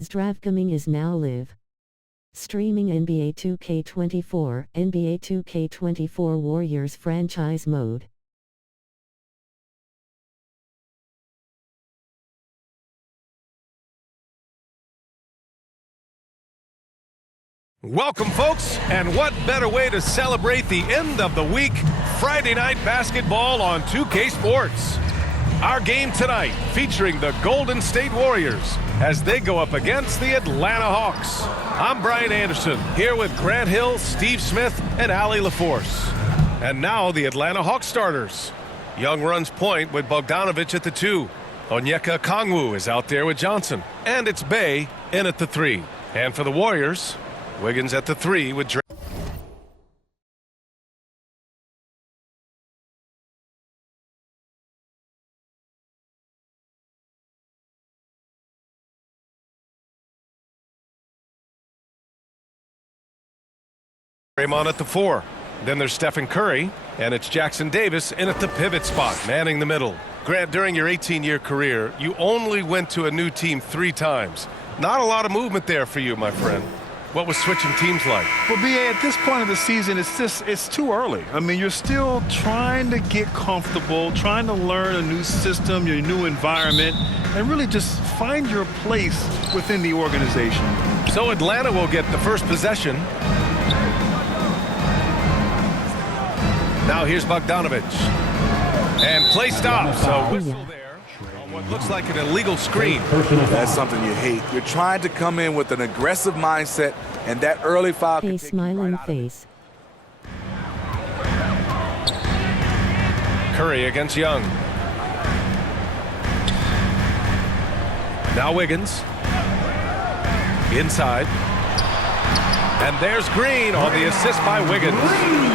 Zdravgaming is now live. Streaming NBA 2K24, NBA 2K24 Warriors franchise mode. Welcome, folks, and what better way to celebrate the end of the week, Friday night basketball on 2K Sports. Our game tonight featuring the Golden State Warriors as they go up against the Atlanta Hawks. I'm Brian Anderson, here with Grant Hill, Steve Smith, and Allie LaForce. And now the Atlanta Hawks starters. Young runs point with Bogdanovic at the 2. Onyeka Okongwu is out there with Johnson. And it's Bey in at the 3. And for the Warriors, Wiggins at the 3 with Draymond at the 4. Then there's Stephen Curry, and it's Jackson Davis in at the pivot spot, manning the middle. Grant, during your 18-year career, you only went to a new team 3 times. Not a lot of movement there for you, my friend. What was switching teams like? Well, B.A., at this point of the season, it's too early. I mean, you're still trying to get comfortable, trying to learn a new system, your new environment, and really just find your place within the organization. So Atlanta will get the first possession. Now here's Bogdanovic. And play stops. So whistle there on what looks like an illegal screen. That's something you hate. You're trying to come in with an aggressive mindset, and that early foul can take you smiling right out of it. face. Curry against Young. Now Wiggins. Inside. And there's Green on the assist by Wiggins.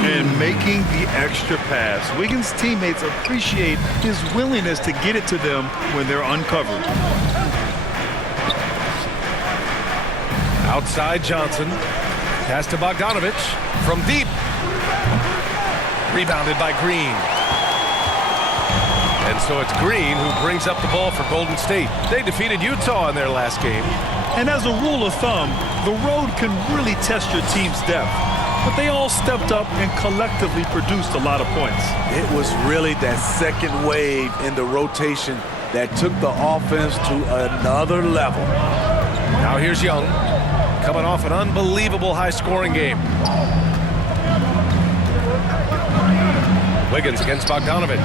And making the extra pass. Wiggins' teammates appreciate his willingness to get it to them when they're uncovered. Outside Johnson. Pass to Bogdanovic from deep. Rebounded by Green. And so it's Green who brings up the ball for Golden State. They defeated Utah in their last game. And as a rule of thumb, the road can really test your team's depth. But they all stepped up and collectively produced a lot of points. It was really that second wave in the rotation that took the offense to another level. Now here's Young, coming off an unbelievable high-scoring game. Wiggins against Bogdanovic.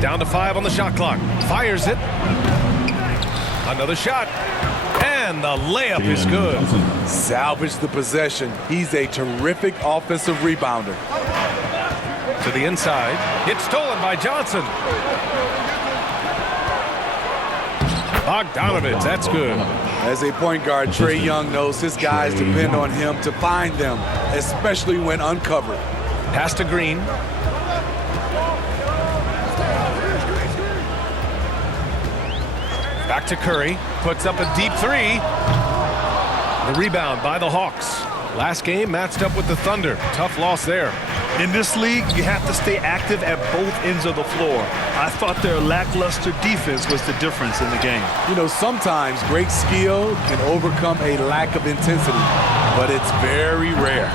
Down to 5 on the shot clock. Fires it. Another shot. And the layup is good. Salvage the possession. He's a terrific offensive rebounder. To the inside. It's stolen by Johnson. Bogdanovic, that's good. As a point guard, Trae Young knows his guys depend on him to find them, especially when uncovered. Pass to Green. Back to Curry. Puts up a deep 3. The rebound by the Hawks. Last game matched up with the Thunder. Tough loss there. In this league, you have to stay active at both ends of the floor. I thought their lackluster defense was the difference in the game. You know, sometimes great skill can overcome a lack of intensity, but it's very rare.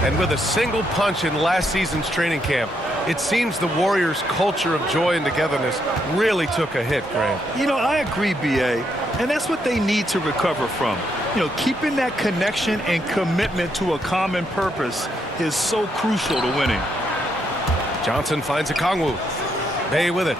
And with a single punch in last season's training camp, it seems the Warriors' culture of joy and togetherness really took a hit, Grant. You know, I agree, B.A., and that's what they need to recover from. You know, keeping that connection and commitment to a common purpose is so crucial to winning. Johnson finds Okongwu. Bey with it.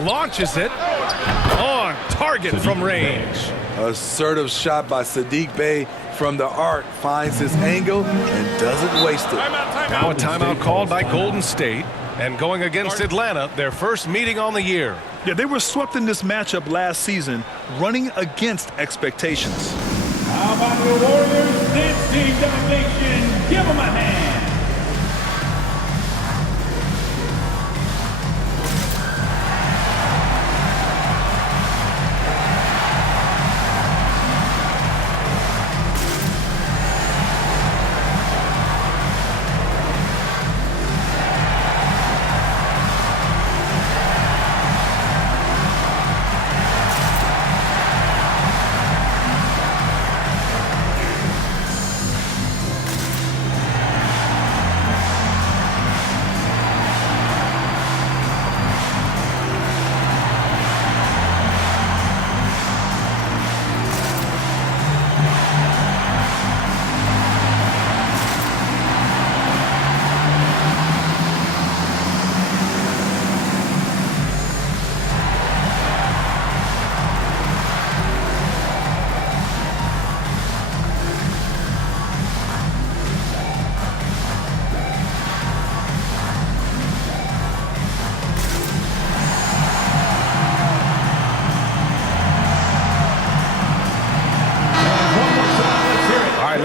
Launches it. On target from range. Assertive shot by Saddiq Bey from the arc, finds his angle and doesn't waste it. Now a timeout called by Golden State, and going against Atlanta, their first meeting on the year. Yeah, they were swept in this matchup last season, running against expectations. How about the Warriors? This team domination. Give them a hand.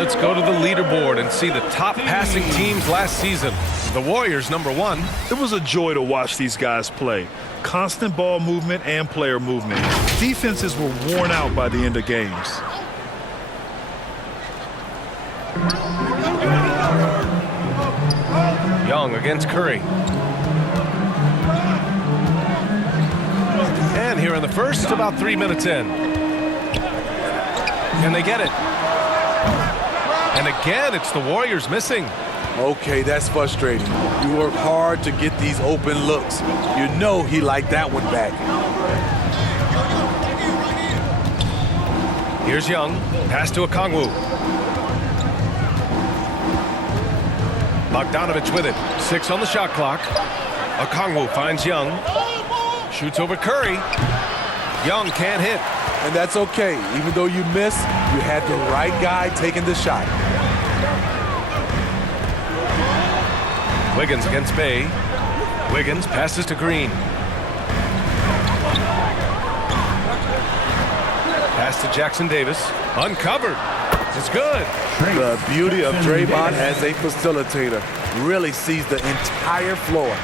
let's go to the leaderboard and see the top passing teams last season. The Warriors, number 1. It was a joy to watch these guys play. Constant ball movement and player movement. Defenses were worn out by the end of games. Young against Curry. And here in the first, about 3 minutes in. Can they get it? And again, it's the Warriors missing. Okay, that's frustrating. You work hard to get these open looks. You know he liked that one back. Here's Young. Pass to Okongwu. Bogdanovich with it. 6 on the shot clock. Okongwu finds Young. Shoots over Curry. Young can't hit. And that's okay. Even though you miss, you had the right guy taking the shot. Wiggins against Bay. Wiggins passes to Green. Pass to Jackson Davis. Uncovered. It's good. The beauty of Draymond as a facilitator. Really sees the entire floor.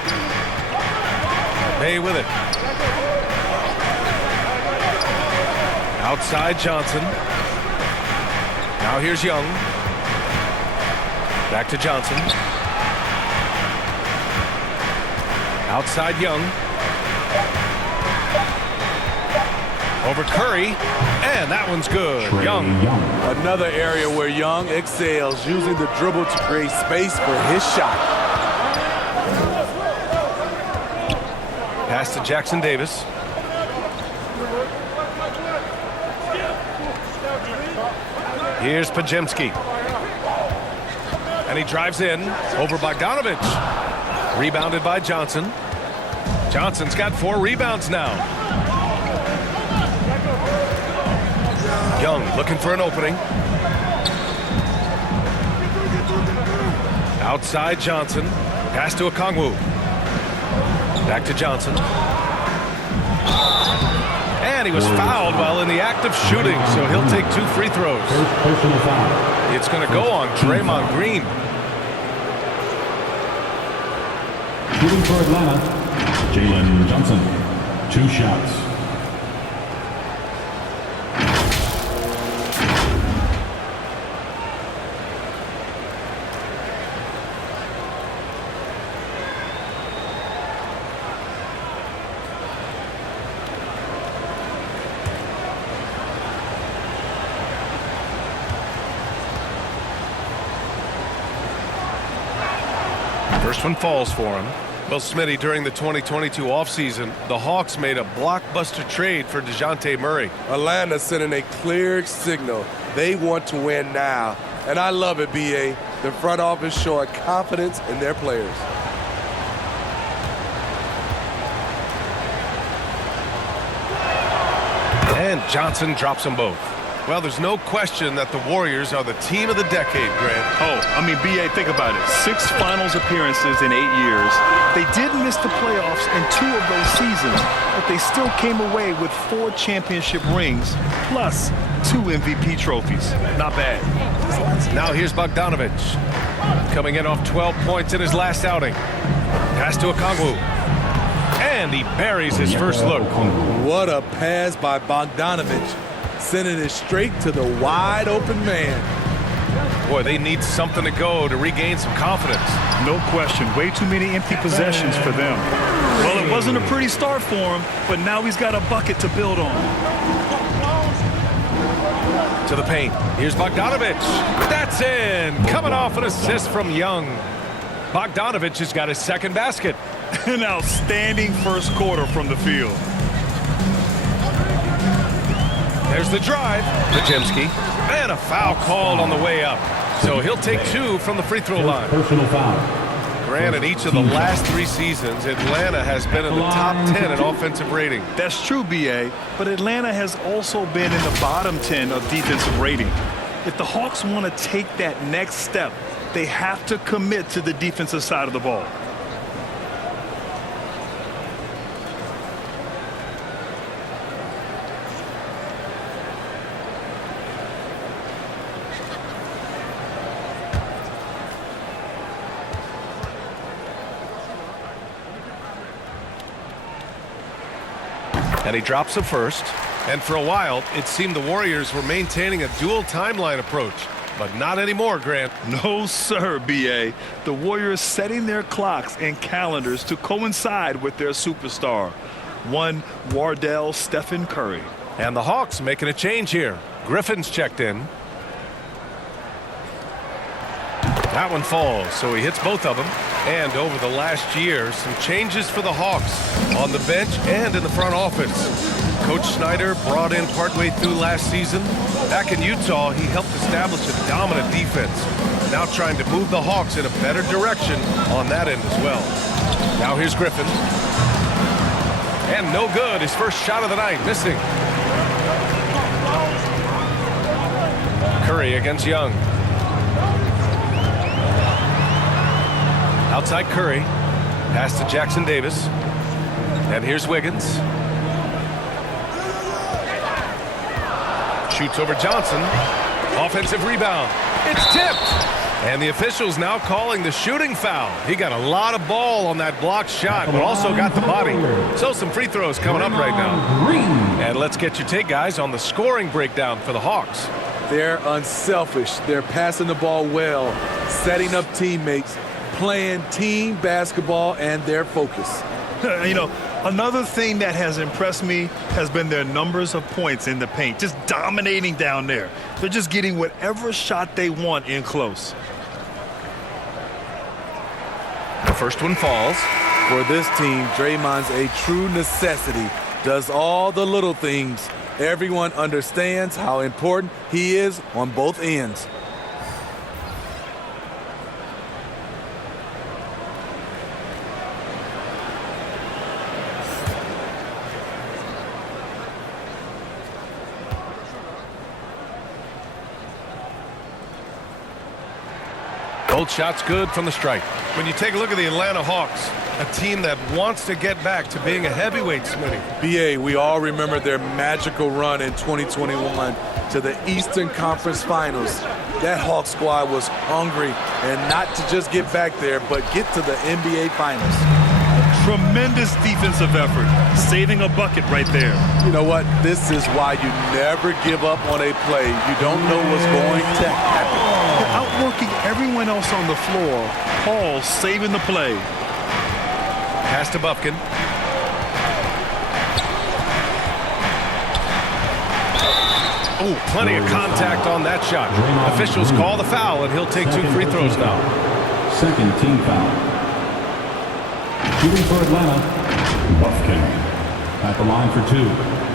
Bay with it. Outside Johnson. Now here's Young. Back to Johnson. Outside Young. Over Curry. And that one's good. Young. Another area where Young excels, using the dribble to create space for his shot. Pass to Jackson Davis. Here's Podziemski. And he drives in over Bogdanovich. Rebounded by Johnson. Johnson's got 4 rebounds now. Young looking for an opening. Outside Johnson. Pass to Okongwu. Back to Johnson. And he was fouled while in the act of shooting, so he'll take 2 free throws. Personal foul. It's going to go on Draymond Green. Shooting for Atlanta, Jalen Johnson. 2 shots. First one falls for him. Well, Smitty, during the 2022 offseason, the Hawks made a blockbuster trade for DeJounte Murray. Atlanta sending a clear signal. They want to win now. And I love it, B.A. The front office showing confidence in their players. And Johnson drops them both. Well, there's no question that the Warriors are the team of the decade, Grant. Oh, I mean, B.A., think about it. 6 finals appearances in 8 years. They did miss the playoffs in 2 of those seasons, but they still came away with 4 championship rings, plus 2 MVP trophies. Not bad. Now here's Bogdanovich. Coming in off 12 points in his last outing. Pass to Okongwu. And he buries his first look. What a pass by Bogdanovich. Sending it straight to the wide open man. Boy, they need something to go to regain some confidence. No question. Way too many empty possessions for them. Well, it wasn't a pretty start for him, but now he's got a bucket to build on. To the paint. Here's Bogdanovich. That's in. Coming off an assist from Young. Bogdanovich has got his second basket. An outstanding first quarter from the field. There's the drive. Podziemski. And a foul called on the way up. So he'll take 2 from the free throw line. Personal foul. Granted, each of the last 3 seasons, Atlanta has been in the top 10 in offensive rating. That's true, B.A., but Atlanta has also been in the bottom 10 of defensive rating. If the Hawks want to take that next step, they have to commit to the defensive side of the ball. And he drops a first. And for a while, it seemed the Warriors were maintaining a dual timeline approach. But not anymore, Grant. No, sir, B.A. The Warriors setting their clocks and calendars to coincide with their superstar, one Wardell Stephen Curry. And the Hawks making a change here. Griffin's checked in. That one falls, so he hits both of them. And over the last year, some changes for the Hawks on the bench and in the front office. Coach Snyder brought in partway through last season. Back in Utah, he helped establish a dominant defense. Now trying to move the Hawks in a better direction on that end as well. Now here's Griffin. And no good. His first shot of the night, missing. Curry against Young. Outside Curry. Pass to Jackson Davis. And here's Wiggins. Shoots over Johnson. Offensive rebound. It's tipped. And the officials now calling the shooting foul. He got a lot of ball on that blocked shot, but also got the body. So some free throws coming up right now. And let's get your take, guys, on the scoring breakdown for the Hawks. They're unselfish. They're passing the ball well, setting up teammates, playing team basketball, and their focus. You know, another thing that has impressed me has been their numbers of points in the paint, just dominating down there. They're just getting whatever shot they want in close. The first one falls. For this team, Draymond's a true necessity. Does all the little things. Everyone understands how important he is on both ends. Both shots good from the stripe. When you take a look at the Atlanta Hawks, a team that wants to get back to being a heavyweight, Smitty. BA, we all remember their magical run in 2021 to the Eastern Conference Finals. That Hawk squad was hungry, and not to just get back there, but get to the NBA Finals. Tremendous defensive effort, saving a bucket right there. You know what? This is why you never give up on a play. You don't know what's going to happen. Outworking everyone else on the floor, Paul saving the play. Pass to Bufkin. Oh, plenty of contact on that shot. Officials call the foul, and he'll take 2 free throws now. Second team foul. Shooting for Atlanta, Bufkin at the line for 2.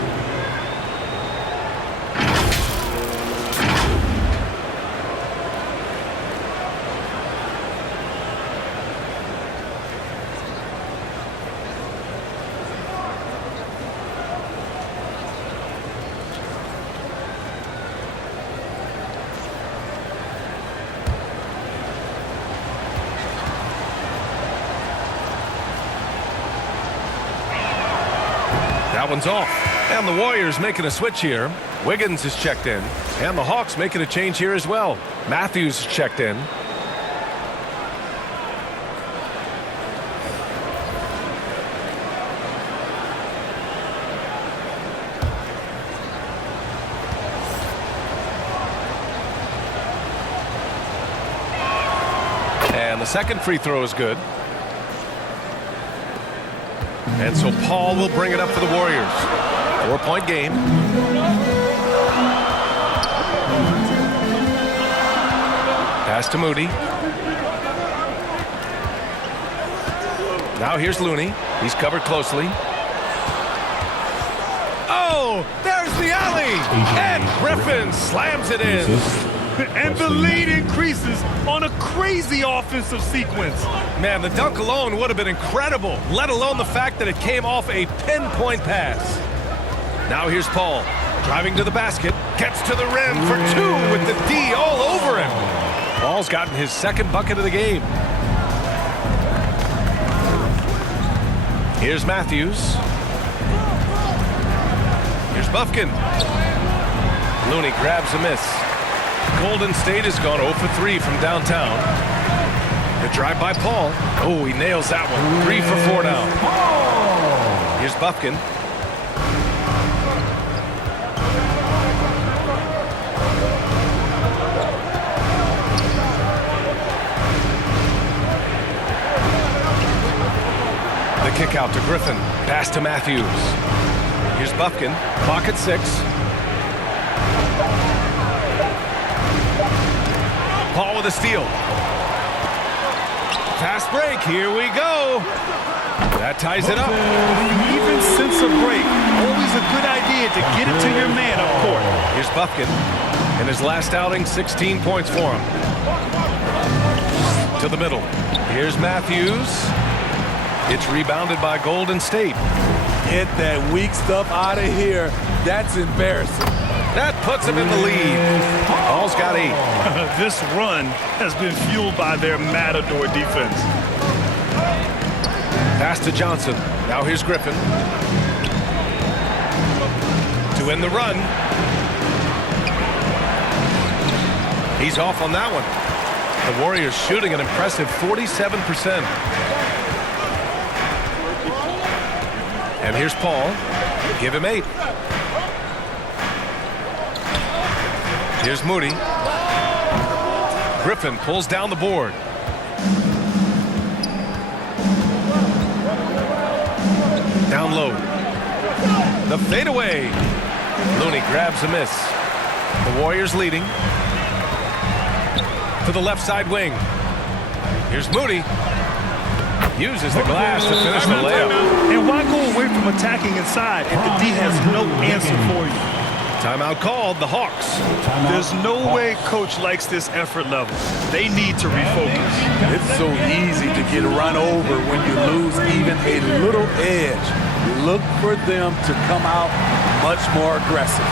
That one's off. And the Warriors making a switch here. Wiggins is checked in. And the Hawks making a change here as well. Matthews is checked in. And the second free throw is good. And so Paul will bring it up for the Warriors. 4-point game. Pass to Moody. Now here's Looney. He's covered closely. Oh, there's the alley. And Griffin slams it in. And the lead increases on a crazy offensive sequence. Man, the dunk alone would have been incredible, let alone the fact that it came off a pinpoint pass. Now here's Paul, driving to the basket, gets to the rim for 2 with the D all over him. Paul's gotten his second bucket of the game. Here's Matthews. Here's Bufkin. Looney grabs a miss. Golden State has gone 0 for 3 from downtown. The drive by Paul. Oh, he nails that one. 3 for 4 now. Here's Bufkin. out to Griffin. Pass to Matthews. Here's Bufkin. Clock at 6. Paul with a steal. Fast break. Here we go. That ties it up. Even since a break, always a good idea to get it to your man up court. Here's Bufkin. In his last outing, 16 points for him. To the middle. Here's Matthews. It's rebounded by Golden State. Get that weak stuff out of here. That's embarrassing. That puts him in the lead. Paul's got 8. This run has been fueled by their matador defense. Pass to Johnson. Now here's Griffin. To end the run. He's off on that one. The Warriors shooting an impressive 47%. And here's Paul. Give him 8. Here's Moody. Griffin pulls down the board. Down low. The fadeaway. Looney grabs a miss. The Warriors leading. To the left side wing. Here's Moody. Uses the glass to finish the layup. And why go away from attacking inside if the D has no answer for you? Timeout called. The Hawks. There's no way coach likes this effort level. They need to refocus. It's so easy to get run over when you lose even a little edge. Look for them to come out much more aggressive.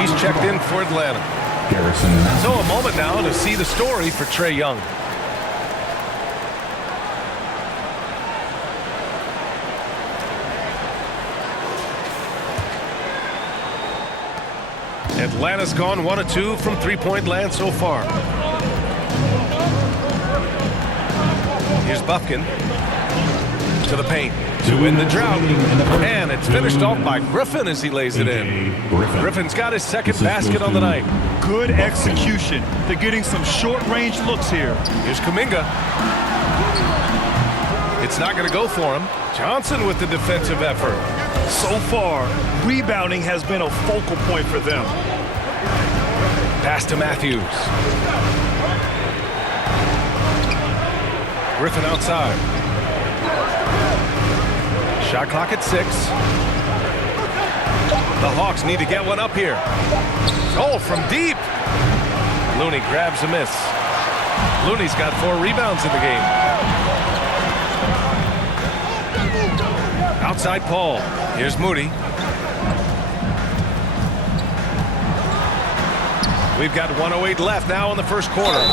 He's checked in for Atlanta. So a moment now to see the story for Trae Young. Atlanta's gone 1 of 2 from three-point land so far. Here's Bufkin to the paint to win the drought, and it's finished off by Griffin as he lays it in. Griffin's got his second basket on the night. Good execution. They're getting some short-range looks here. Here's Kuminga. It's not going to go for him. Johnson with the defensive effort. So far, rebounding has been a focal point for them. Pass to Matthews. Griffin outside. Shot clock at 6. The Hawks need to get one up here. Oh, from deep. Looney grabs a miss. Looney's got 4 rebounds in the game. Outside Paul. Here's Moody. We've got 1:08 left now in the first quarter.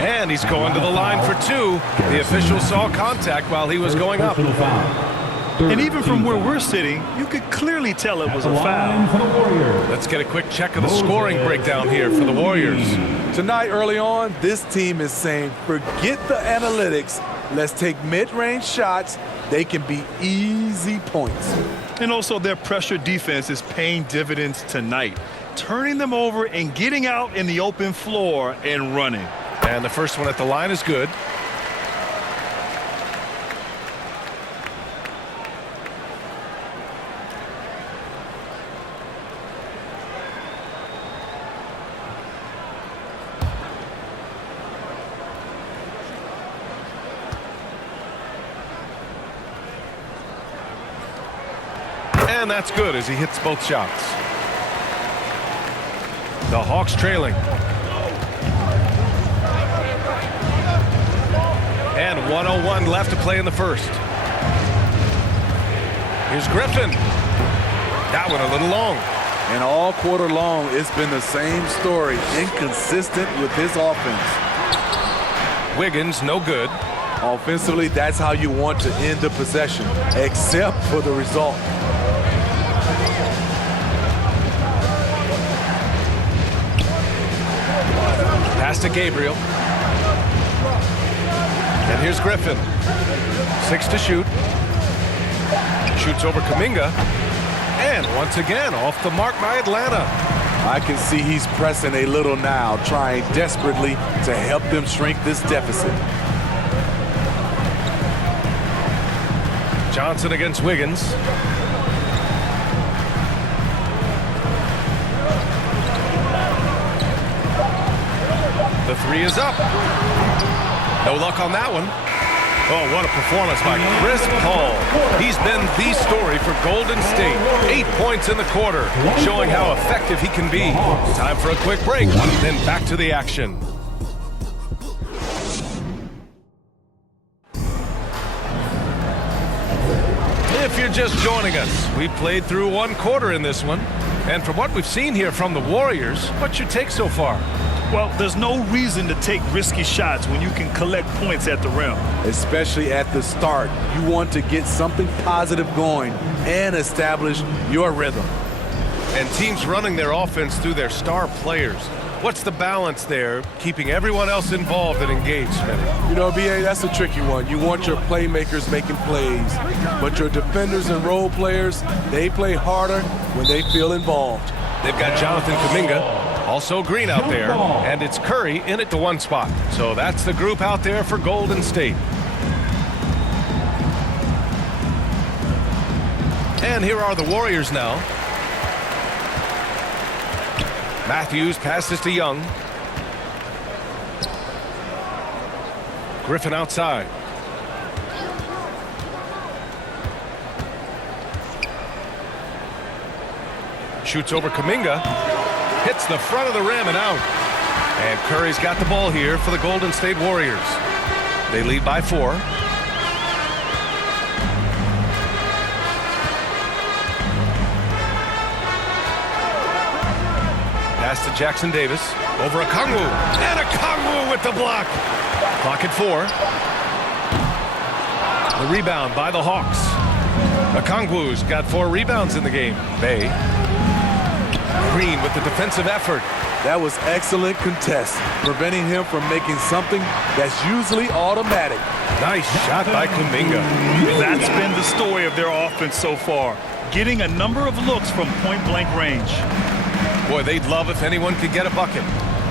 And he's going to the line for 2. The official saw contact while he was going up. And even from where we're sitting, you could clearly tell it was a foul. Let's get a quick check of the scoring breakdown here for the Warriors. Tonight, early on, this team is saying, forget the analytics. Let's take mid-range shots. They can be easy points. And also their pressure defense is paying dividends tonight, turning them over and getting out in the open floor and running. And the first one at the line is good. And that's good as he hits both shots. The Hawks trailing. And 1:01 left to play in the first. Here's Griffin. That one a little long. And all quarter long, it's been the same story. Inconsistent with his offense. Wiggins, no good. Offensively, that's how you want to end the possession, except for the result. Pass to Gabriel. And here's Griffin. 6 to shoot. Shoots over Kuminga. And once again, off the mark by Atlanta. I can see he's pressing a little now, trying desperately to help them shrink this deficit. Johnson against Wiggins. The three is up. No luck on that one. Oh, what a performance by Chris Paul. He's been the story for Golden State. 8 points in the quarter, showing how effective he can be. Time for a quick break, then back to the action. If you're just joining us, we played through one quarter in this one. And from what we've seen here from the Warriors, what's your take so far? Well, there's no reason to take risky shots when you can collect points at the rim. Especially at the start. You want to get something positive going and establish your rhythm. And teams running their offense through their star players. What's the balance there, keeping everyone else involved and engaged, Smitty? You know, B.A., that's a tricky one. You want your playmakers making plays, but your defenders and role players, they play harder when they feel involved. They've got Jonathan Kuminga, also Green out there, and it's Curry in at the one spot. So that's the group out there for Golden State. And here are the Warriors now. Matthews passes to Young. Griffin outside. Shoots over Kuminga. Hits the front of the rim and out. And Curry's got the ball here for the Golden State Warriors. They lead by 4. Pass to Jackson Davis. Over Okongwu. And Okongwu with the block. Clock at 4. The rebound by the Hawks. Okongwu's got 4 rebounds in the game. Bay. Green with the defensive effort. That was excellent contest, preventing him from making something that's usually automatic. Nice shot by Kuminga. That's been the story of their offense so far, getting a number of looks from point-blank range. Boy, they'd love if anyone could get a bucket.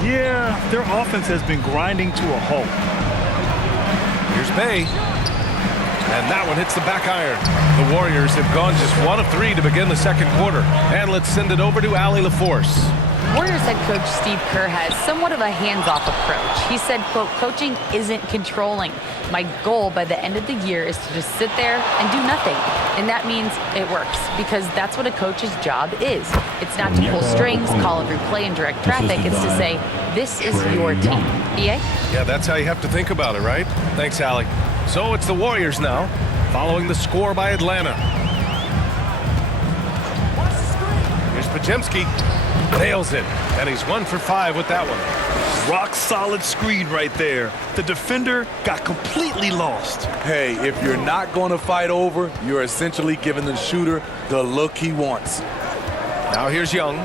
Yeah, their offense has been grinding to a halt. Here's Bay. And that one hits the back iron. The Warriors have gone just 1 of 3 to begin the second quarter. And let's send it over to Allie LaForce. Warriors head coach Steve Kerr has somewhat of a hands-off approach. He said, quote, coaching isn't controlling. My goal by the end of the year is to just sit there and do nothing. And that means it works because that's what a coach's job is. It's not to pull strings, call every play, and direct traffic. It's to say, this is your team. EA? Yeah, that's how you have to think about it, right? Thanks, Allie. So it's the Warriors now, following the score by Atlanta. Here's Podziemski. Nails it, and he's 1 for 5 with that one. Rock solid screen right there. The defender got completely lost. Hey, if you're not going to fight over, you're essentially giving the shooter the look he wants. Now here's Young.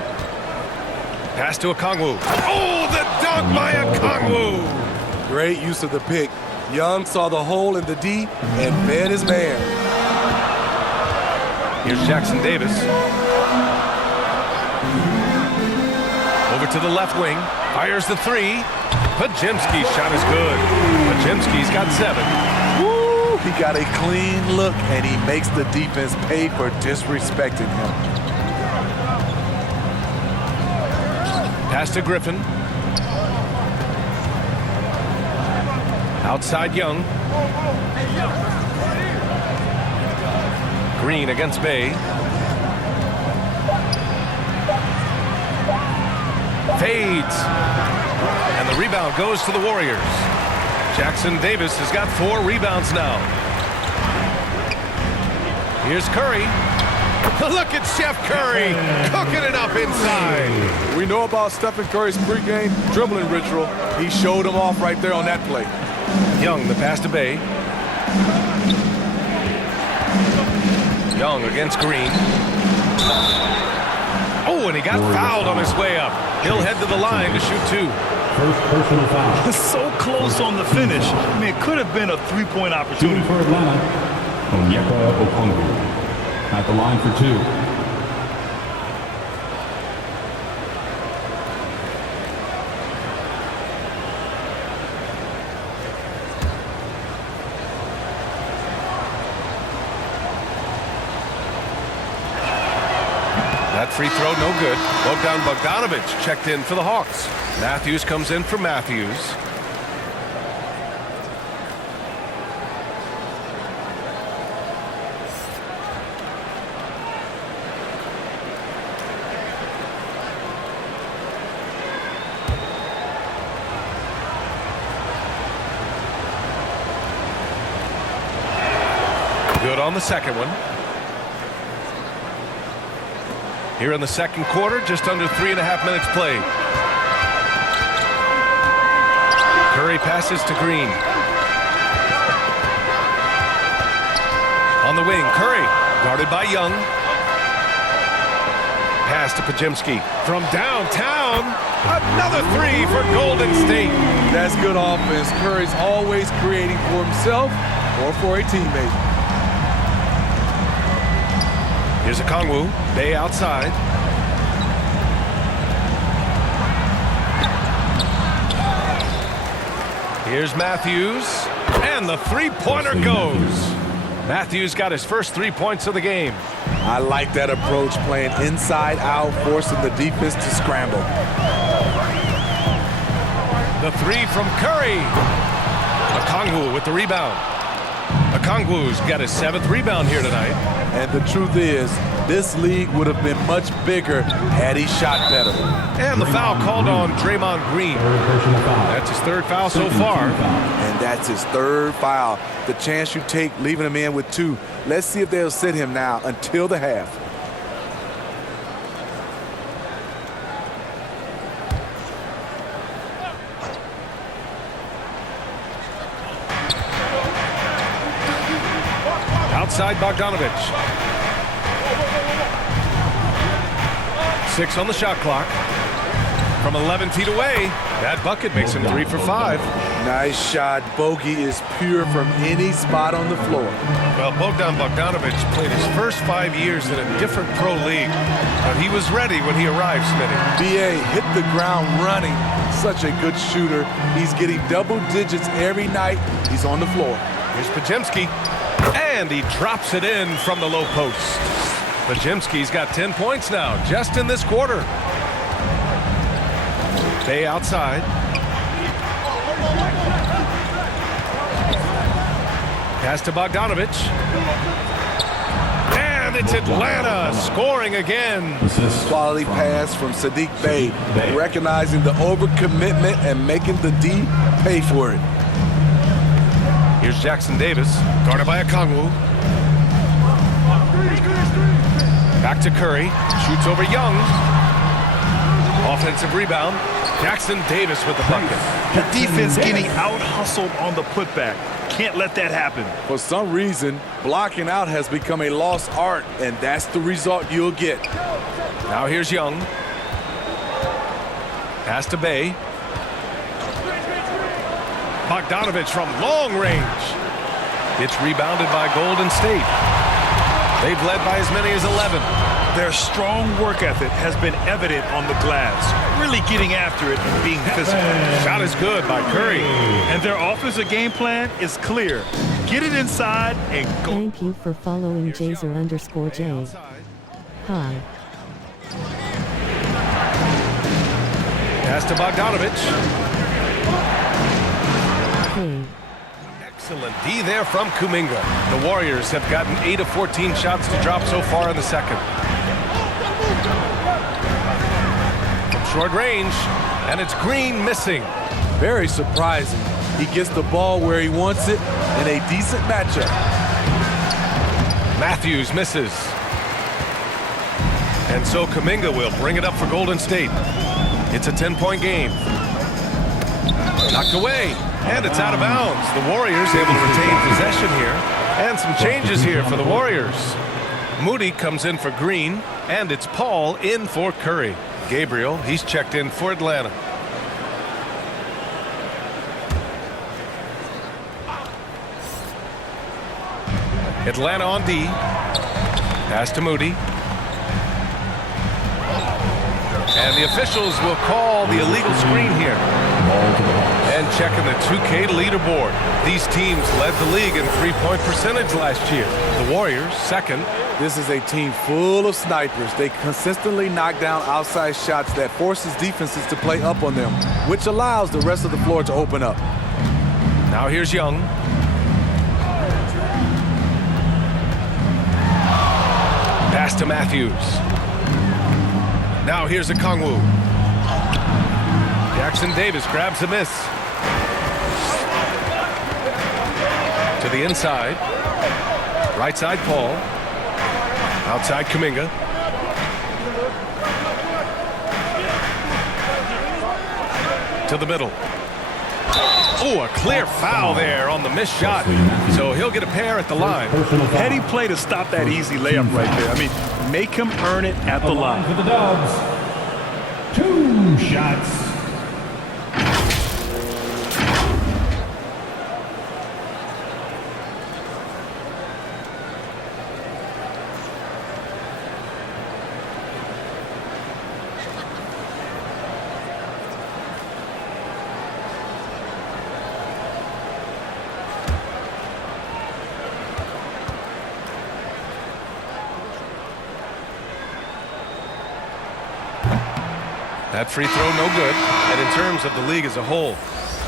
Pass to Okongwu. Oh, the dunk by Okongwu! Great use of the pick. Young saw the hole in the D and fed his man. Here's Jackson Davis. Over to the left wing. Fires the 3. Podziemski's shot is good. Podziemski's got 7. Woo! He got a clean look, and he makes the defense pay for disrespecting him. Pass to Griffin. Outside Young. Green against Bay. Fades. And the rebound goes to the Warriors. Jackson Davis has got 4 rebounds now. Here's Curry. Look at Chef Curry cooking it up inside. We know about Stephen Curry's pregame dribbling ritual. He showed him off right there on that play. Young, the pass to Bay. Young against Green. Oh, and he got fouled on his way up. He'll head to the line to shoot 2. First personal foul. So close on the finish. I mean, it could have been a three-point opportunity. Shooting for Atlanta, Onyeka Okongwu. At the line for 2. That free throw, no good. Bogdan Bogdanovic checked in for the Hawks. Matthews comes in for Matthews. Good on the second one. Here in the second quarter, just under 3.5 minutes played. Curry passes to Green. On the wing, Curry, guarded by Young. Pass to Podziemski from downtown. Another 3 for Golden State. That's good offense. Curry's always creating for himself or for a teammate. Here's Okongwu. Bay outside. Here's Matthews. And the three-pointer goes. Matthews got his first 3 points of the game. I like that approach, playing inside out, forcing the defense to scramble. The 3 from Curry. Okongwu with the rebound. Okongwu's got his 7th rebound here tonight. And the truth is, this league would have been much bigger had he shot better. And the foul called on Draymond Green. That's his 3rd foul so far. And that's his 3rd foul. The chance you take leaving him in with 2. Let's see if they'll sit him now until the half. Outside Bogdanovic. 6 on the shot clock. From 11 feet away, that bucket makes him 3 for 5. Nice shot. Bogey is pure from any spot on the floor. Well, Bogdan Bogdanovic played his first 5 years in a different pro league, but he was ready when he arrived, Smitty. B.A. hit the ground running. Such a good shooter. He's getting double digits every night. He's on the floor. Here's Podziemski, and he drops it in from the low post. Podziemski's got 10 points now, just in this quarter. Bay outside. Pass to Bogdanovic. And it's Atlanta scoring again. Quality pass from Saddiq Bey, recognizing the overcommitment and making the D pay for it. Here's Jackson Davis, guarded by Okongwu. Back to Curry, shoots over Young. Offensive rebound. Jackson Davis with the bucket. The defense getting out-hustled on the putback. Can't let that happen. For some reason, blocking out has become a lost art, and that's the result you'll get. Now here's Young. Pass to Bay. Bogdanovic from long range. It's rebounded by Golden State. They've led by as many as 11. Their strong work ethic has been evident on the glass, really getting after it and being physical. Shot is good by Curry. And their offensive game plan is clear. Get it inside and go. Thank you for following Jazer_J. Hi. Pass to Bogdanovic. Hey. Excellent D there from Kuminga. The Warriors have gotten 8 of 14 shots to drop so far in the second. From short range, and it's Green missing. Very surprising. He gets the ball where he wants it in a decent matchup. Matthews misses. And so Kuminga will bring it up for Golden State. It's a 10-point game. Knocked away, and it's out of bounds. The Warriors able to retain possession here. And some changes here for the Warriors. Moody comes in for Green, and it's Paul in for Curry. Gabriel, he's checked in for Atlanta. Atlanta on D. Pass to Moody. And the officials will call the illegal screen here. And checking the 2K leaderboard. These teams led the league in three-point percentage last year. The Warriors, second. This is a team full of snipers. They consistently knock down outside shots that forces defenses to play up on them, which allows the rest of the floor to open up. Now here's Young. Pass to Matthews. Now here's Okongwu. Jackson Davis grabs a miss. To the inside. Right side Paul. Outside Kuminga. To the middle. Oh, a clear foul there on the missed shot. So he'll get a pair at the line. Heady play to stop that easy layup right there. I mean, make him earn it at the line. For the Dubs. 2 shots. That free throw no good. And in terms of the league as a whole,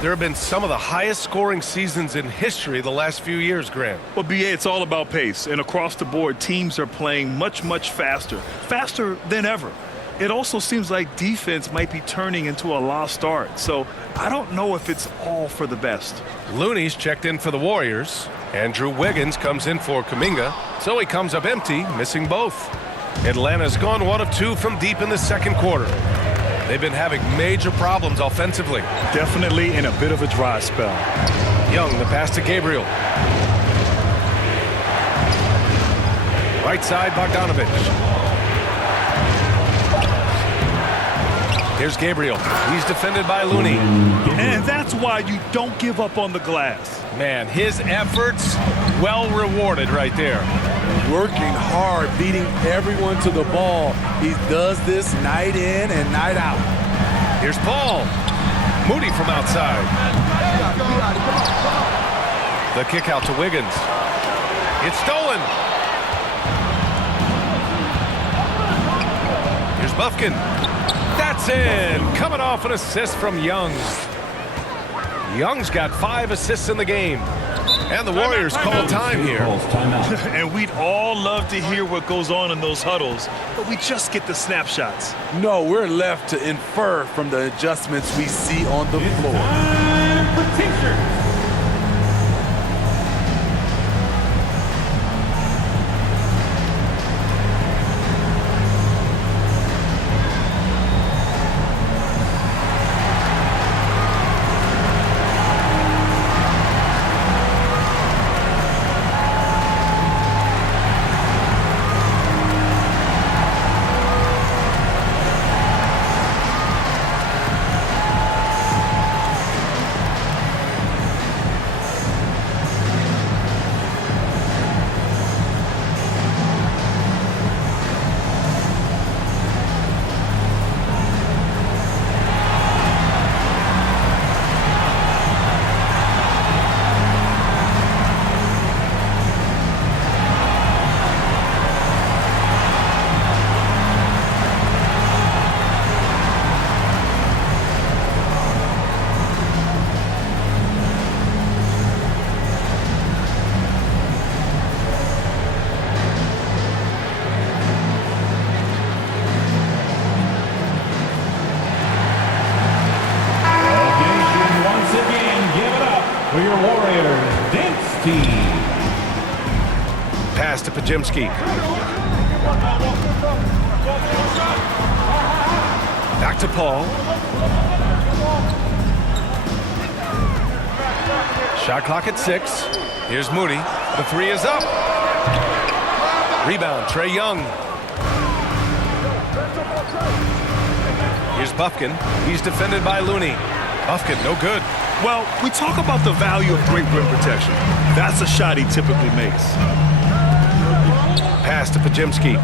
there have been some of the highest scoring seasons in history the last few years, Grant. Well, BA, it's all about pace. And across the board, teams are playing much, much faster. Faster than ever. It also seems like defense might be turning into a lost art. So I don't know if it's all for the best. Looney's checked in for the Warriors. Andrew Wiggins comes in for Kuminga. So he comes up empty, missing both. Atlanta's gone 1 of 2 from deep in the second quarter. They've been having major problems offensively. Definitely in a bit of a dry spell. Young, the pass to Gabriel. Right side, Bogdanovich. Here's Gabriel. He's defended by Looney. And that's why you don't give up on the glass. Man, his efforts well rewarded right there. Working hard, beating everyone to the ball. He does this night in and night out. Here's Paul. Moody from outside. The kick out to Wiggins. It's stolen. Here's Bufkin. That's in. Coming off an assist from Young. Young's got 5 assists in the game. And the Warriors call time here. And we'd all love to hear what goes on in those huddles, but we just get the snapshots. No, we're left to infer from the adjustments we see on the floor. Pajimski. Back to Paul. Shot clock at 6. Here's Moody. The 3 is up. Rebound, Trae Young. Here's Bufkin. He's defended by Looney. Bufkin, no good. Well, we talk about the value of great rim protection. That's a shot he typically makes. Pass to Pajimski.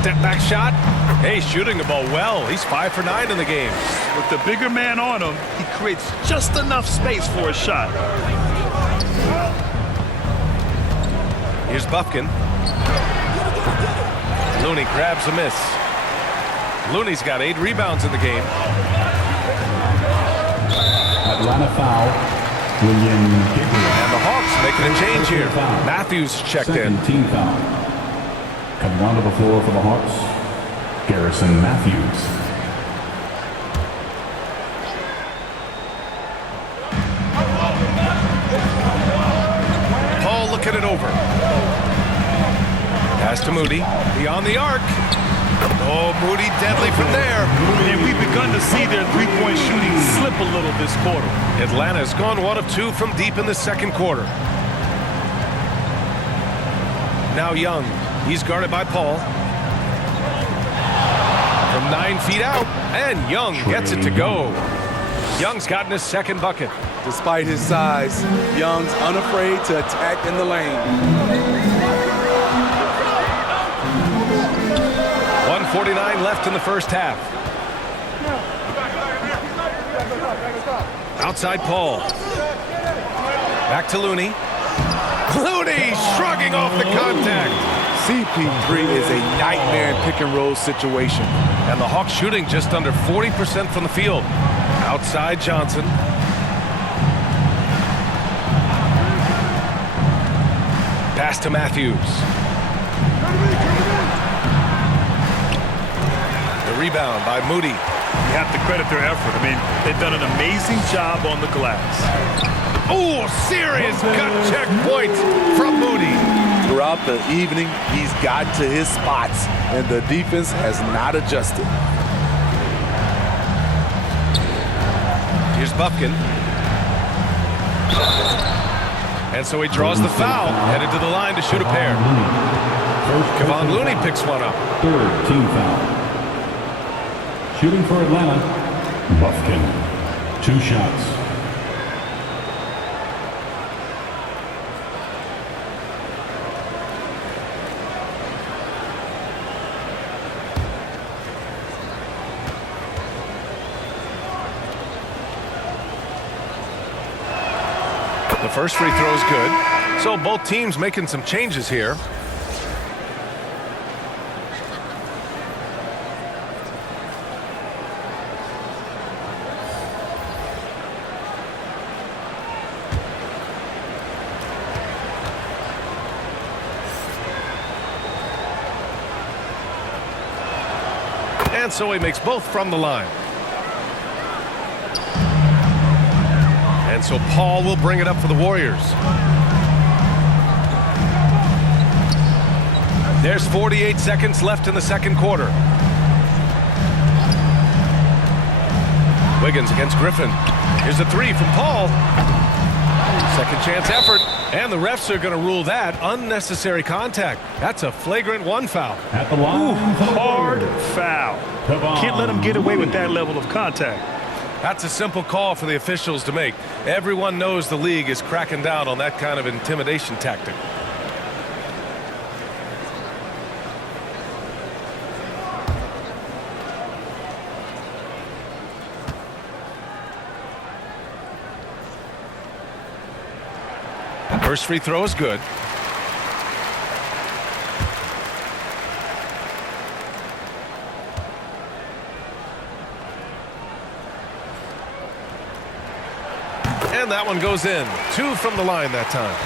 Step back shot. Hey, shooting the ball well. He's 5 for 9 in the game. With the bigger man on him, he creates just enough space for a shot. Here's Bufkin. Looney grabs a miss. Looney's got 8 rebounds in the game. Atlanta foul. William Gabriel. And the Hawks making a change here. Matthews checked in. Second team foul. Coming onto the floor for the Hawks, Garrison Matthews. Paul looking it over. Pass to Moody. Beyond the arc. Oh, Moody deadly from there. And we've begun to see their three-point shooting slip a little this quarter. Atlanta's gone 1 of 2 from deep in the second quarter. Now Young. He's guarded by Paul. From 9 feet out, and Young gets it to go. Young's gotten his second bucket. Despite his size, Young's unafraid to attack in the lane. 1:49 left in the first half. Outside Paul. Back to Looney. Looney shrugging off the contact. CP3 is a nightmare in pick and roll situation. And the Hawks shooting just under 40% from the field. Outside Johnson. Pass to Matthews. The rebound by Moody. You have to credit their effort. I mean, they've done an amazing job on the glass. Oh, serious gut check point from Moody. Throughout the evening, he's gotten to his spots, and the defense has not adjusted. Here's Bufkin. And so he draws the foul, headed to the line to shoot a pair. Kevon Looney picks one up. Third team foul. Shooting for Atlanta, Bufkin. 2 shots. The first free throw is good. So both teams making some changes here. And so he makes both from the line. And so Paul will bring it up for the Warriors. There's 48 seconds left in the second quarter. Wiggins against Griffin. Here's a 3 from Paul. Second chance effort. And the refs are going to rule that unnecessary contact. That's a flagrant 1 foul. At the line, Hard foul. Can't let him get away with that level of contact. That's a simple call for the officials to make. Everyone knows the league is cracking down on that kind of intimidation tactic. First free throw is good. And that one goes in. 2 from the line that time.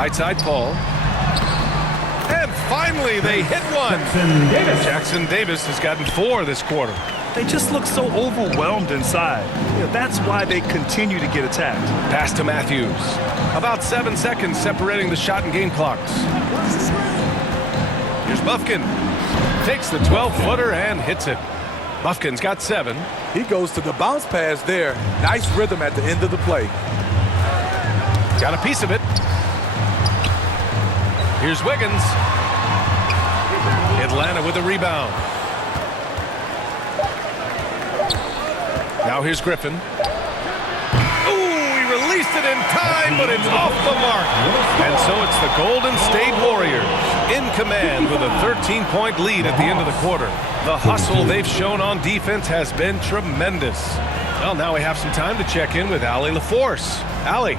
Right side, Paul. And finally, they hit one. Jackson Davis has gotten 4 this quarter. They just look so overwhelmed inside. That's why they continue to get attacked. Pass to Matthews. About 7 seconds separating the shot and game clocks. Here's Bufkin. Takes the 12-footer and hits it. Bufkin's got 7. He goes to the bounce pass there. Nice rhythm at the end of the play. Got a piece of it. Here's Wiggins. Atlanta with a rebound. Now here's Griffin. Ooh, he released it in time, but it's off the mark. And so it's the Golden State Warriors in command with a 13-point lead at the end of the quarter. The hustle they've shown on defense has been tremendous. Well, now we have some time to check in with Allie LaForce. Allie.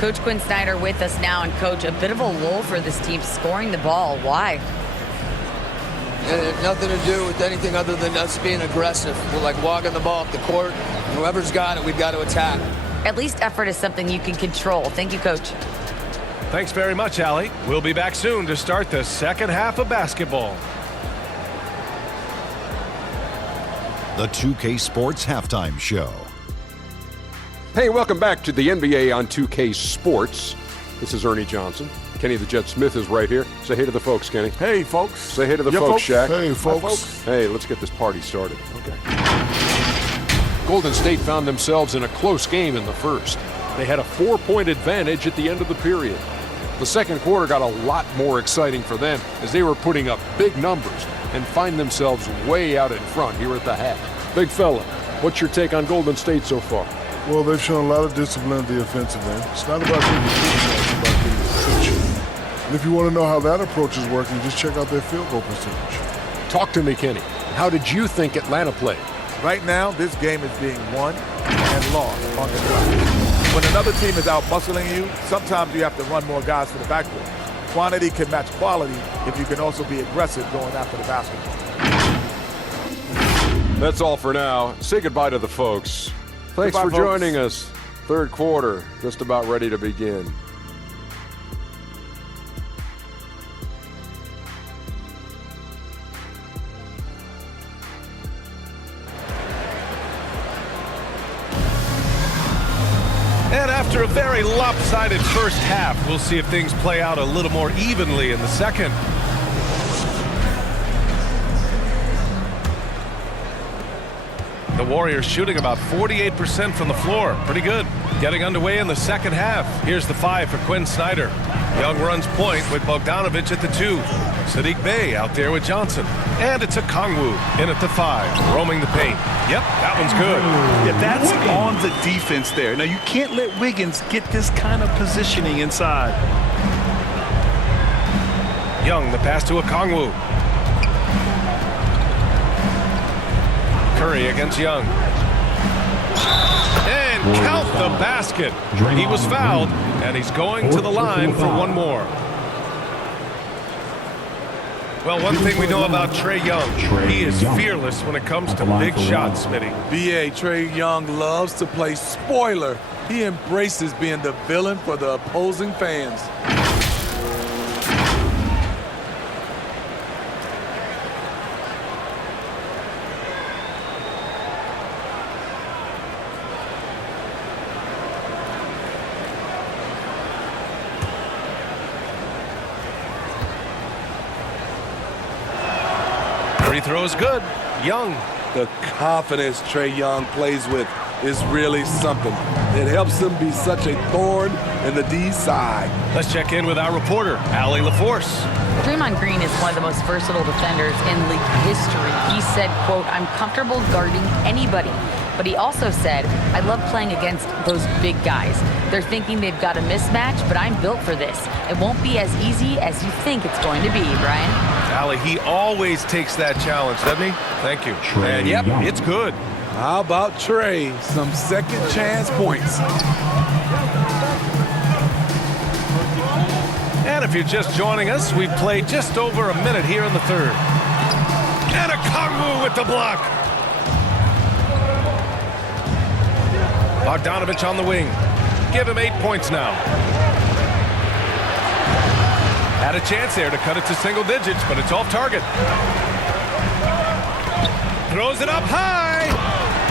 Coach Quinn Snyder with us now, and Coach, a bit of a lull for this team scoring the ball. Why? And it had nothing to do with anything other than us being aggressive. We're like walking the ball up the court. Whoever's got it, we've got to attack. At least effort is something you can control. Thank you, Coach. Thanks very much, Allie. We'll be back soon to start the second half of basketball. The 2K Sports Halftime Show. Hey, welcome back to the NBA on 2K Sports. This is Ernie Johnson. Kenny the Jet Smith is right here. Say hey to the folks, Kenny. Hey, folks. Say hey to the folks, Shaq. Hey, folks. Hi, folks. Hey, let's get this party started. Okay. Golden State found themselves in a close game in the first. They had a 4-point advantage at the end of the period. The second quarter got a lot more exciting for them as they were putting up big numbers and find themselves way out in front here at the half. Big fella, what's your take on Golden State so far? Well, they've shown a lot of discipline at the offensive end. It's not about getting the it's about getting efficient. And if you want to know how that approach is working, just check out their field goal percentage. Talk to me, Kenny. How did you think Atlanta played? Right now, this game is being won and lost on the glass. When another team is out muscling you, sometimes you have to run more guys to the backboard. Quantity can match quality if you can also be aggressive going after the basketball. That's all for now. Say goodbye to the folks. Thanks Goodbye, for folks. joining us. Third quarter, just about ready to begin. And after a very lopsided first half, we'll see if things play out a little more evenly in the second. The Warriors shooting about 48% from the floor. Pretty good. Getting underway in the second half. Here's the 5 for Quinn Snyder. Young runs point with Bogdanovic at the 2. Sadiq Bey out there with Johnson. And it's a Kongwu in at the 5, roaming the paint. Yep, that one's good. Yeah, that's on the defense there. Now, you can't let Wiggins get this kind of positioning inside. Young, the pass to a Kongwu. Curry against Young. And count the basket. He was fouled, and he's going to the line for one more. Well, one thing we know about Trae Young, he is fearless when it comes to big shots, Smitty. B.A. Trae Young loves to play spoiler. He embraces being the villain for the opposing fans. Free throw is good. Young. The confidence Trae Young plays with is really something. It helps him be such a thorn in the D side. Let's check in with our reporter, Allie LaForce. Draymond Green is one of the most versatile defenders in league history. He said, quote, "I'm comfortable guarding anybody." But he also said, "I love playing against those big guys. They're thinking they've got a mismatch, but I'm built for this. It won't be as easy as you think it's going to be," Brian. Allie, he always takes that challenge, doesn't he? Thank you. And yep, it's good. How about Trae? Some second chance points. And if you're just joining us, we've played just over a minute here in the third. And a Kongwu with the block. Bogdanovic on the wing. Give him 8 points now. Had a chance there to cut it to single digits, but it's off target. Throws it up high.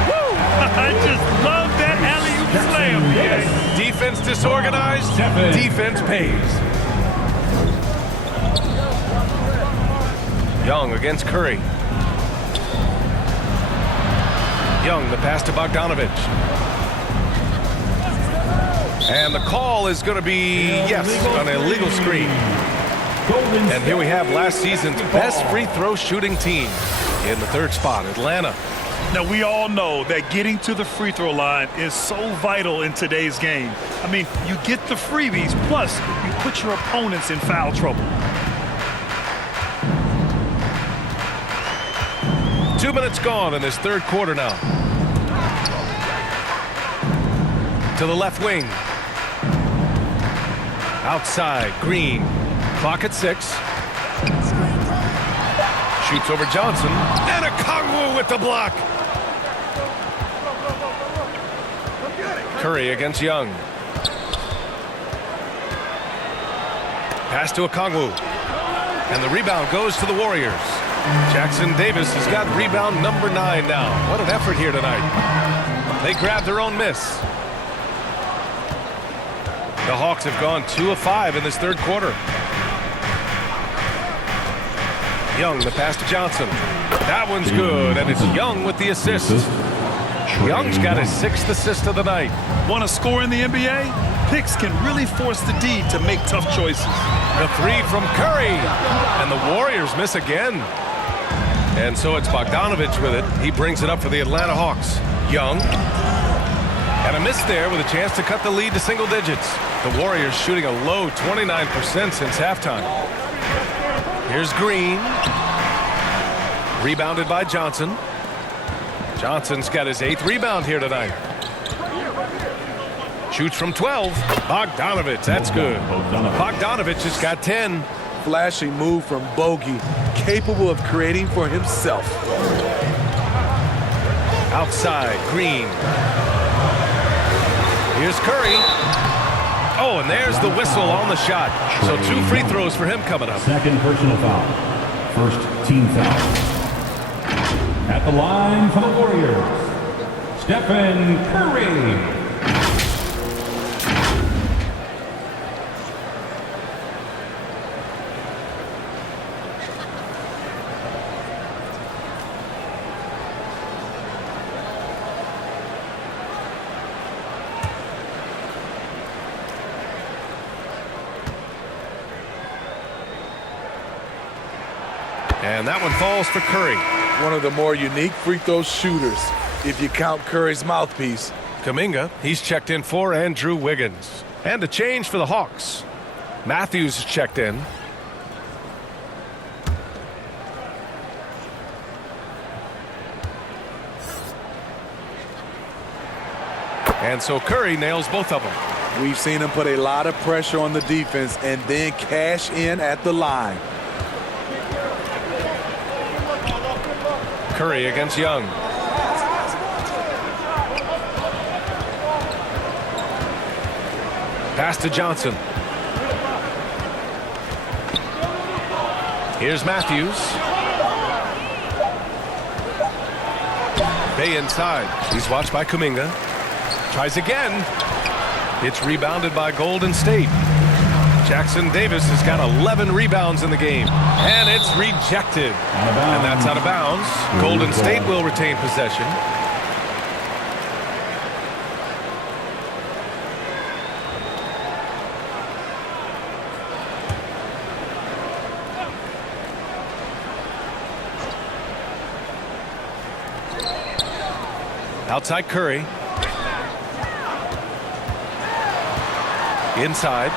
Woo! I just love that alley-oop slam. Yeah. Defense disorganized. Defense pays. Young against Curry. Young, the pass to Bogdanovich. And the call is going to be, yes, an illegal screen. And here we have last season's best free throw shooting team in the third spot, Atlanta. Now, we all know that getting to the free throw line is so vital in today's game. I mean, you get the freebies, plus you put your opponents in foul trouble. 2 minutes gone in this third quarter now. To the left wing. Outside, Green. Clock at 6. Shoots over Johnson. And Okongwu with the block. Curry against Young. Pass to Okongwu. And the rebound goes to the Warriors. Jackson Davis has got rebound number 9 now. What an effort here tonight. They grabbed their own miss. The Hawks have gone 2 of 5 in this third quarter. Young, the pass to Johnson. That one's good, and it's Young with the assist. Young's got his 6th assist of the night. Want to score in the NBA? Picks can really force the D to make tough choices. The 3 from Curry, and the Warriors miss again. And so it's Bogdanovich with it. He brings it up for the Atlanta Hawks. Young. And a miss there with a chance to cut the lead to single digits. The Warriors shooting a low 29% since halftime. Here's Green. Rebounded by Johnson. Johnson's got his 8th rebound here tonight. Shoots from 12. Bogdanovich, that's good. Bogdanovich has got 10. Flashing move from Bogey, capable of creating for himself. Outside, Green. Here's Curry. Oh, and there's the whistle on the shot. So 2 free throws for him coming up. Second personal foul. First team foul. At the line for the Warriors, Stephen Curry. And that one falls for Curry. One of the more unique free throw shooters, if you count Curry's mouthpiece. Kuminga, he's checked in for Andrew Wiggins. And a change for the Hawks. Matthews is checked in. And so Curry nails both of them. We've seen him put a lot of pressure on the defense and then cash in at the line. Curry against Young. Pass to Johnson. Here's Matthews. Bay inside. He's watched by Kuminga. Tries again. It's rebounded by Golden State. Jackson Davis has got 11 rebounds in the game. And it's rejected. And that's out of bounds. Golden State will retain possession. Outside Curry. Inside.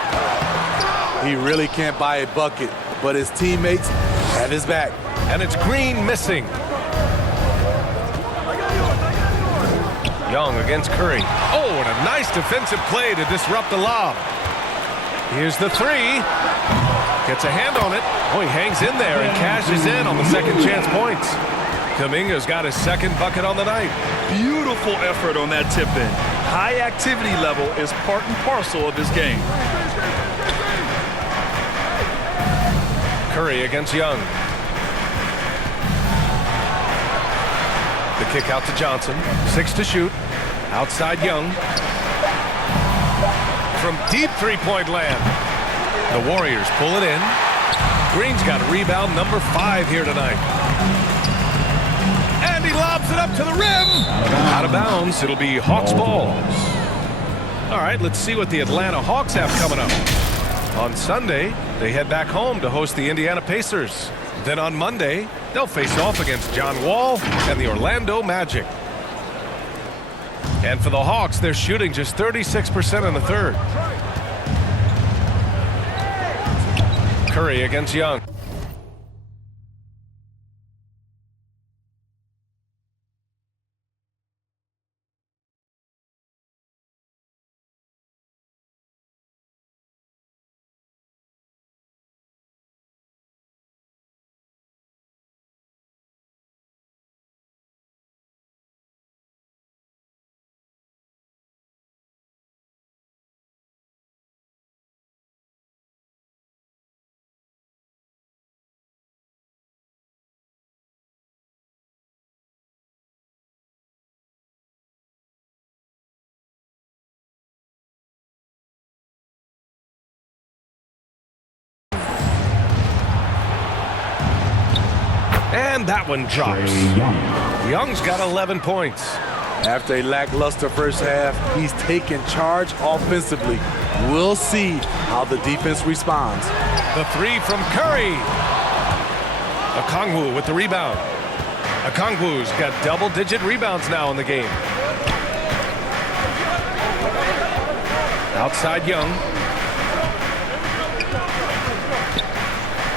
He really can't buy a bucket, but his teammates have his back. And it's Green missing. Young against Curry. Oh, and a nice defensive play to disrupt the lob. Here's the 3. Gets a hand on it. Oh, he hangs in there and cashes in on the second chance points. Kuminga's got his 2nd bucket on the night. Beautiful effort on that tip-in. High activity level is part and parcel of his game. Curry against Young. The kick out to Johnson. 6 to shoot. Outside Young. From deep three-point land. The Warriors pull it in. Green's got rebound number 5 here tonight. And he lobs it up to the rim. Out of bounds. It'll be Hawks ball. All right, let's see what the Atlanta Hawks have coming up. On Sunday, they head back home to host the Indiana Pacers. Then on Monday, they'll face off against John Wall and the Orlando Magic. And for the Hawks, they're shooting just 36% in the third. Curry against Young. And that one drops. Young's got 11 points. After a lackluster first half, he's taken charge offensively. We'll see how the defense responds. The 3 from Curry. Okongwu with the rebound. Okongwu's got double-digit rebounds now in the game. Outside Young.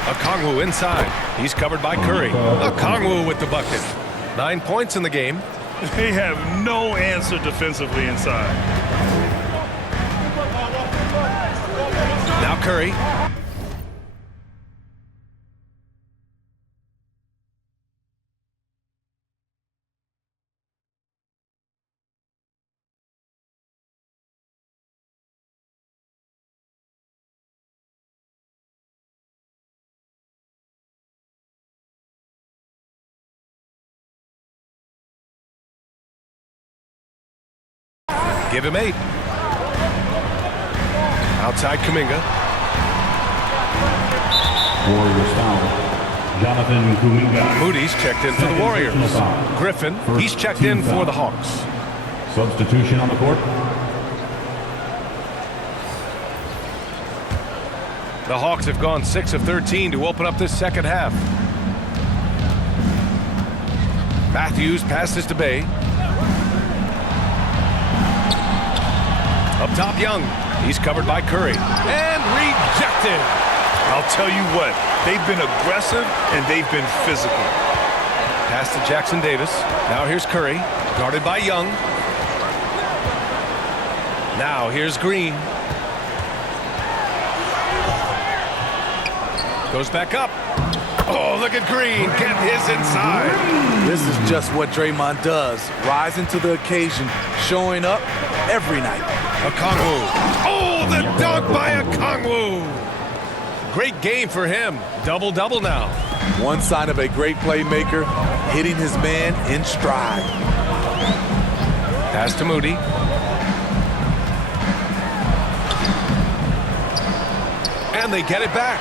Okongwu inside. He's covered by Curry. Okongwu with the bucket. 9 points in the game. They have no answer defensively inside. Now Curry. Give him 8. Outside Kuminga. Warriors foul. Jonathan Kuminga. Moody's checked in for the Warriors. Griffin, he's checked in for the Hawks. Substitution on the court. The Hawks have gone 6 of 13 to open up this second half. Matthews passes to Bay. Up top, Young. He's covered by Curry. And rejected. I'll tell you what, they've been aggressive and they've been physical. Pass to Jackson Davis. Now here's Curry, guarded by Young. Now here's Green. Goes back up. Oh, look at Green get his inside. This is just what Draymond does, rising to the occasion, showing up every night. Okongwu. Oh, the dunk by Okongwu. Great game for him. Double-double now. One sign of a great playmaker, hitting his man in stride. Pass to Moody. And they get it back.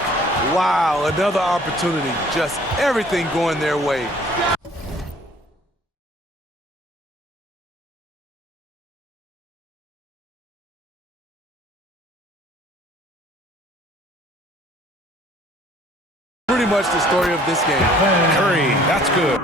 Wow, another opportunity. Just everything going their way. Pretty much the story of this game. Curry, that's good.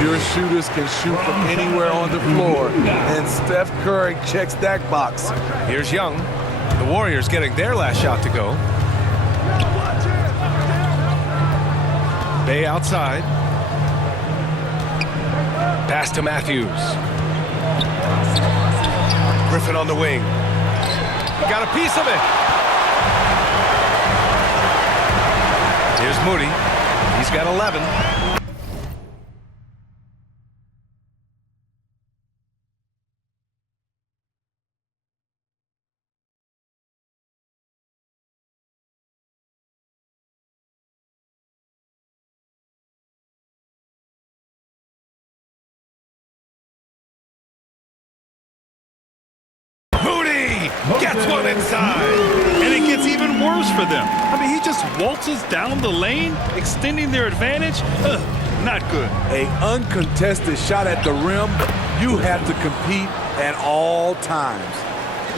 Your shooters can shoot from anywhere on the floor, and Steph Curry checks that box. Here's Young. The Warriors getting their last shot to go. Bay outside. Pass to Matthews. Griffin on the wing. Got a piece of it. Here's Moody. He's got 11. Gets one inside. And it gets even worse for them. I mean, he just waltzes down the lane, extending their advantage. Not good. An uncontested shot at the rim. You have to compete at all times.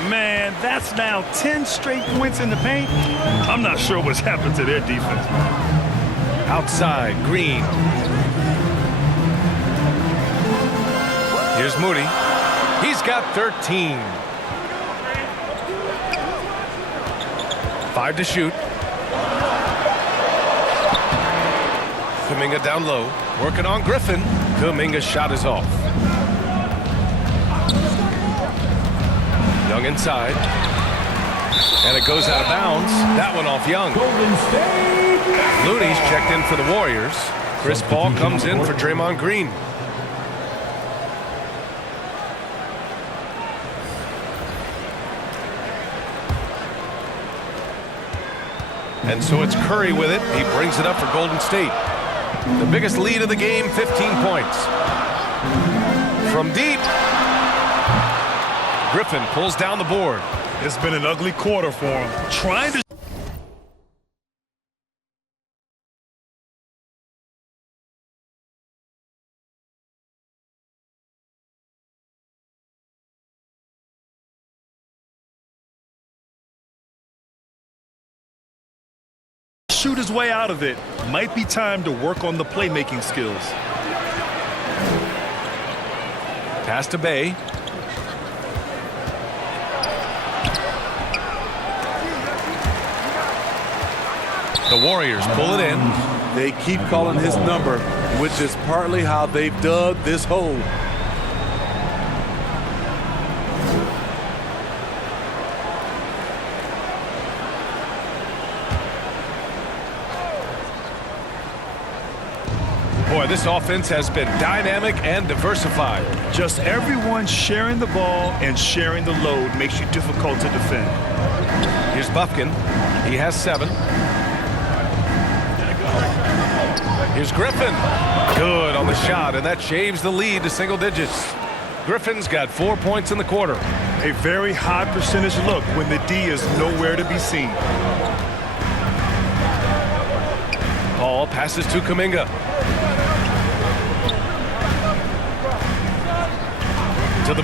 Man, that's now 10 straight points in the paint. I'm not sure what's happened to their defense. Outside, Green. Here's Moody. He's got 13. 5 to shoot. Kuminga down low, working on Griffin. Kuminga's shot is off. Young inside. And it goes out of bounds. That one off Young. Looney's checked in for the Warriors. Chris Paul comes in for Draymond Green. And so it's Curry with it. He brings it up for Golden State. The biggest lead of the game, 15 points. From deep, Griffin pulls down the board. It's been an ugly quarter for him. Trying to shoot his way out of it. Might be time to work on the playmaking skills. Pass to Bay. The Warriors pull it in. They keep calling his number, which is partly how they've dug this hole. Boy, this offense has been dynamic and diversified. Just everyone sharing the ball and sharing the load makes you difficult to defend. Here's Bufkin. He has 7. Here's Griffin. Good on the shot, and that shaves the lead to single digits. Griffin's got 4 points in the quarter. A very high percentage look when the D is nowhere to be seen. Paul passes to Kuminga.